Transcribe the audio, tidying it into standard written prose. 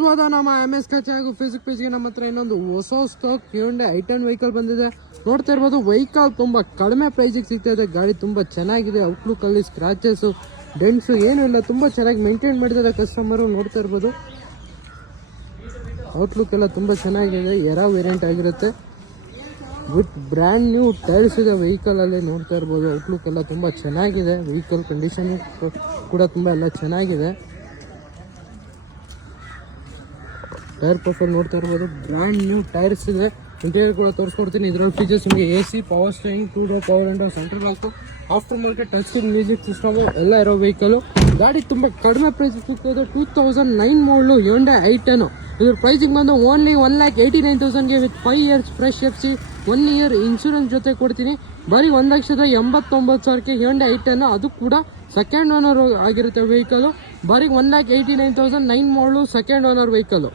ಸ್ವಾಗತ ನಮ್ಮ MS ಕಚೆ ಹಾಗೂ ಫೇಸ್ಬುಕ್ ಪೇಜ್ಗೆ. ನಮ್ಮ ಹತ್ರ ಇನ್ನೊಂದು ಹೊಸ ಸ್ಟಾಕ್ ಹ್ಯುಂಡೈ i10 ವೆಹಿಕಲ್ ಬಂದಿದೆ. ನೋಡ್ತಾ ಇರ್ಬೋದು, ವೆಹಿಕಲ್ ತುಂಬ ಕಡಿಮೆ ಪ್ರೈಸಿಗೆ ಸಿಗ್ತಾ ಇದೆ. ಗಾಡಿ ತುಂಬ ಚೆನ್ನಾಗಿದೆ. ಔಟ್ಲುಕ್ ಅಲ್ಲಿ ಸ್ಕ್ರಾಚಸ್ ಡೆಂಟ್ಸು ಏನೂ ಇಲ್ಲ, ತುಂಬ ಚೆನ್ನಾಗಿ ಮೇಂಟೈನ್ ಮಾಡಿದ್ದಾರೆ ಕಸ್ಟಮರು. ನೋಡ್ತಾ ಇರ್ಬೋದು, ಔಟ್ಲುಕ್ ಎಲ್ಲ ತುಂಬ ಚೆನ್ನಾಗಿದೆ. ಎರಾ ವೇರಿಯಂಟ್ ಆಗಿರುತ್ತೆ ವಿತ್ ಬ್ರ್ಯಾಂಡ್ ನ್ಯೂ ಟೈರ್ಸ್ ಇದೆ ವೆಹಿಕಲಲ್ಲಿ. ನೋಡ್ತಾ ಇರ್ಬೋದು, ಔಟ್ಲುಕ್ ಎಲ್ಲ ತುಂಬ ಚೆನ್ನಾಗಿದೆ. ವೆಹಿಕಲ್ ಕಂಡೀಷನ್ ಕೂಡ ತುಂಬ ಎಲ್ಲ ಚೆನ್ನಾಗಿದೆ. ಟೈರ್ ಪ್ರೊಫೈಲ್ ನೋಡ್ತಾ ಇರ್ಬೋದು, ಬ್ರ್ಯಾಂಡ್ ನ್ಯೂ ಟೈರ್ಸ್ ಇದೆ. ಇಂಟೀರಿಯರ್ ಕೂಡ ತೋರಿಸ್ಕೊಡ್ತೀನಿ. ಇದರಲ್ಲಿ ಫೀಚರ್ಸ್ ನಿಮಗೆ AC, power steering, 2 door power window, central lock, after market touch screen music system ಎಲ್ಲ ಇರೋ ವೆಹಿಕಲು. ಗಾಡಿ ತುಂಬ ಕಡಿಮೆ ಪ್ರೈಸ್ ಸಿಗ್ತದೆ. 2009 ಮಾಡಲು ಹ್ಯುಂಡೈ i10. ಇದ್ರ ಪ್ರೈಸಿಂಗ್ ಬಂದು ಓನ್ಲಿ 1,89,000ಗೆ with 5 years fresh FC, 1 year insurance ಜೊತೆ ಕೊಡ್ತೀನಿ. ಬರೀ 1,89,000ಕ್ಕೆ ಹ್ಯುಂಡೈ i10. ಅದು ಕೂಡ ಸೆಕೆಂಡ್ ಓನರ್ ಆಗಿರುತ್ತೆ ವೆಹಿಕಲು. ಬರೀ 1,89,000, 9 ಮಾಡಲು ಸೆಕೆಂಡ್ ಓನರ್ ವೆಹಿಕಲು.